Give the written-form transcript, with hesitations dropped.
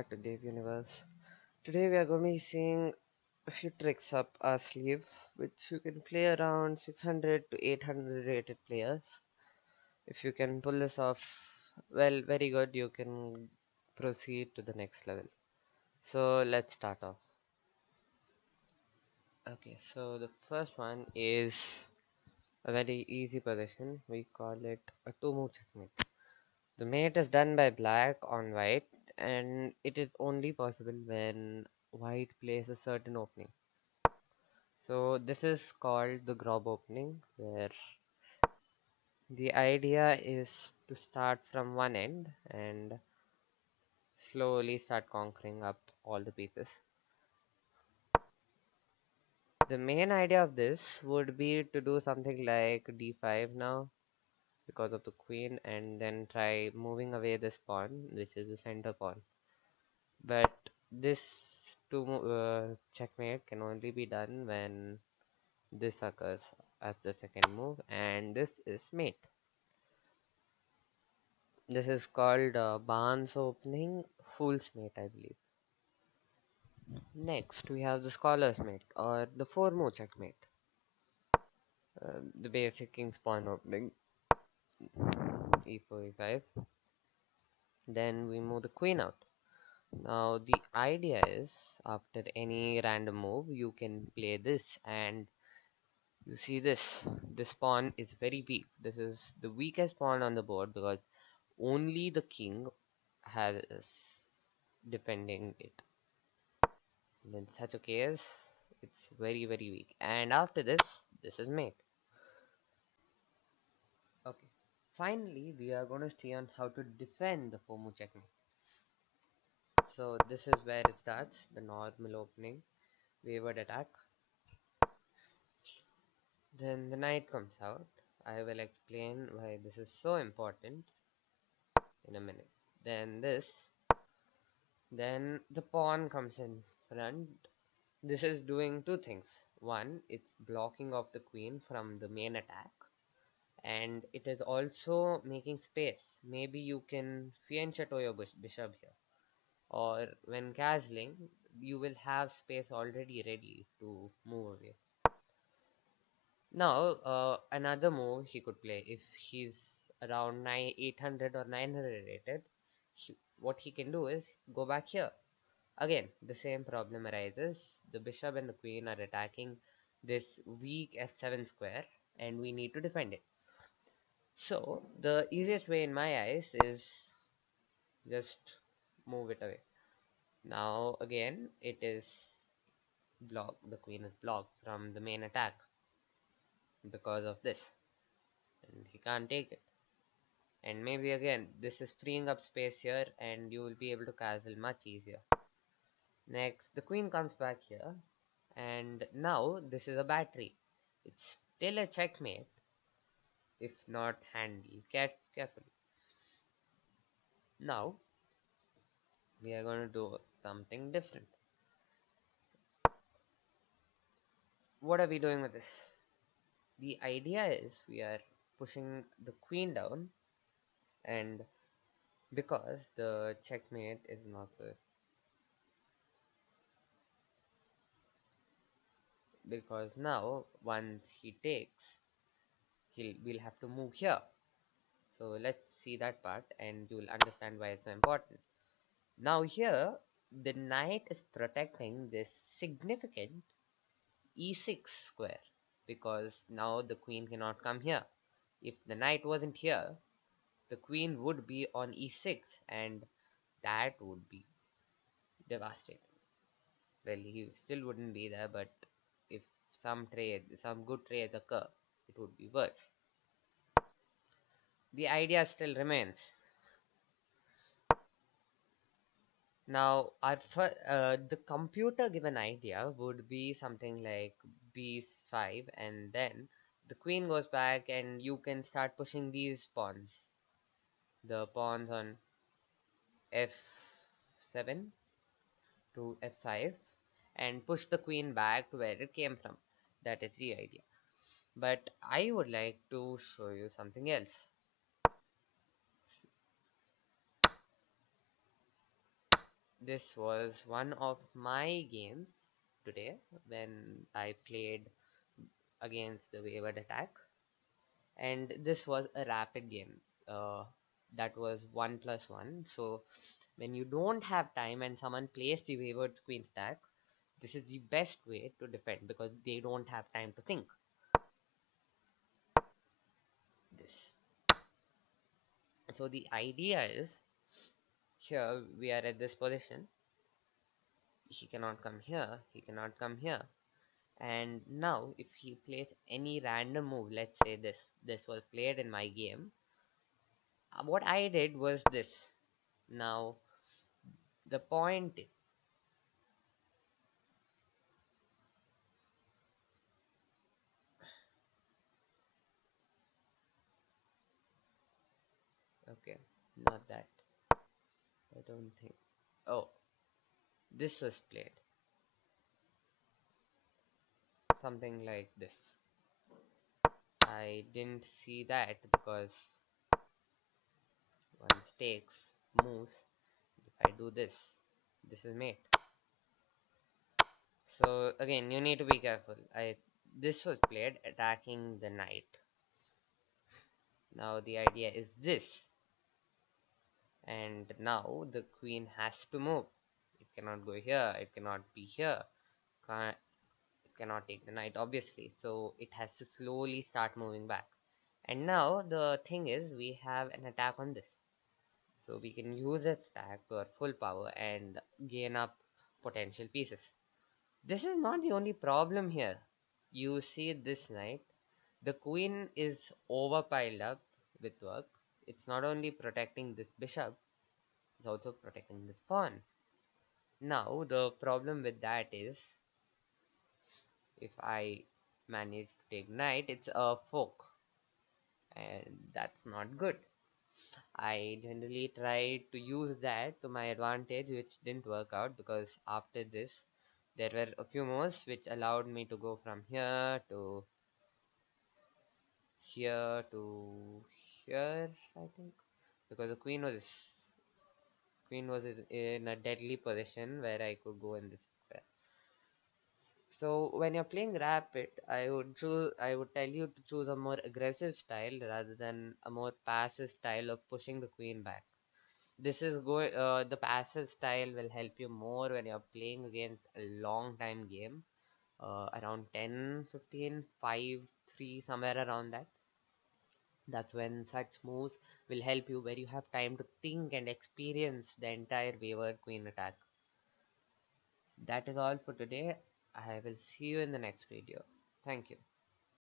back to Dev Universe. Today we are going to be seeing a few tricks up our sleeve which you can play around 600 to 800 rated players. If you can pull this off, well, very good, you can proceed to the next level. So let's start off. Okay, so the first one is a very easy position. We call it a 2-move checkmate. The mate is done by black on white, and it is only possible when white plays a certain opening. So this is called the Grob opening, where the idea is to start from one end and slowly start conquering up all the pieces. The main idea of this would be to do something like d5 now because of the queen, and then try moving away this pawn, which is the center pawn. But this checkmate can only be done when this occurs as the second move, and this is mate. This is called Barnes opening, fool's mate, I believe. Next, we have the scholar's mate, or the 4-move checkmate. The basic king's pawn opening, e4, e5. Then we move the queen out. Now the idea is, after any random move, you can play this, and you see this pawn is very weak. This is the weakest pawn on the board because only the king has defending it. And in such a case, it's very weak. And after this is mate. Okay. Finally, we are going to see on how to defend the 4-move checkmate. So this is where it starts, the normal opening, wayward attack. Then the knight comes out. I will explain why this is so important in a minute. Then then the pawn comes in front. This is doing two things. One, it's blocking off the queen from the main attack, and it is also making space. Maybe you can fianchetto your bishop here, or when castling, you will have space already ready to move away. Now, another move he could play if he's around 800 or 900 rated. What he can do is go back here. Again, the same problem arises. The bishop and the queen are attacking this weak f7 square, and we need to defend it. So, the easiest way in my eyes is just move it away. Now, again, it is blocked. The queen is blocked from the main attack because of this, and he can't take it. And maybe again, this is freeing up space here, and you will be able to castle much easier. Next, the queen comes back here, and now this is a battery. It's still a checkmate if not handled carefully. Now we are going to do something different. What are we doing with this? The idea is we are pushing the queen down, and because the checkmate is not because now once he takes, we'll have to move here. So let's see that part, and you'll understand why it's so important. Now here, the knight is protecting this significant e6 square, because now the queen cannot come here. If the knight wasn't here, the queen would be on e6, and that would be devastating. Well, he still wouldn't be there, but if some good trades occur, it would be worse. The idea still remains. Now, the computer given idea would be something like b5, and then the queen goes back, and you can start pushing these pawns, the pawns on f7 to f5, and push the queen back to where it came from. That is the idea. But I would like to show you something else. this was one of my games today when I played against the wayward attack, and this was a rapid game. Uh, that was 1+1. So when you don't have time and someone plays the Waywards Queen stack, this is the best way to defend because they don't have time to think. This. So the idea is here we are at this position. He cannot come here. He cannot come here. And now if he plays any random move, let's say this was played in my game, what I did was this. Now the point, okay, not that, I don't think. Oh, this was played something like this. I didn't see that because one takes moves. If I do this is mate. So again, you need to be careful. This was played attacking the knight. Now the idea is this, and now the queen has to move. It cannot go here. It cannot be here. Can't, it cannot take the knight, obviously. So it has to slowly start moving back. And now the thing is, we have an attack on this. So we can use its attack to our full power and gain up potential pieces. This is not the only problem here. You see this knight. The queen is overpiled up with work. It's not only protecting this bishop, it's also protecting this pawn. Now the problem with that is if I manage to take knight, it's a fork, and that's not good. I generally tried to use that to my advantage, which didn't work out because after this, there were a few moves which allowed me to go from here to here to here, I think, because the queen was in a deadly position where I could go in this square. So when you're playing rapid, I would tell you to choose a more aggressive style rather than a more passive style of pushing the queen back. The passive style will help you more when you're playing against a long time game, around 10, 15, 5, 3, somewhere around that. That's when such moves will help you where you have time to think and experience the entire wayward queen attack. That is all for today. I will see you in the next video. Thank you.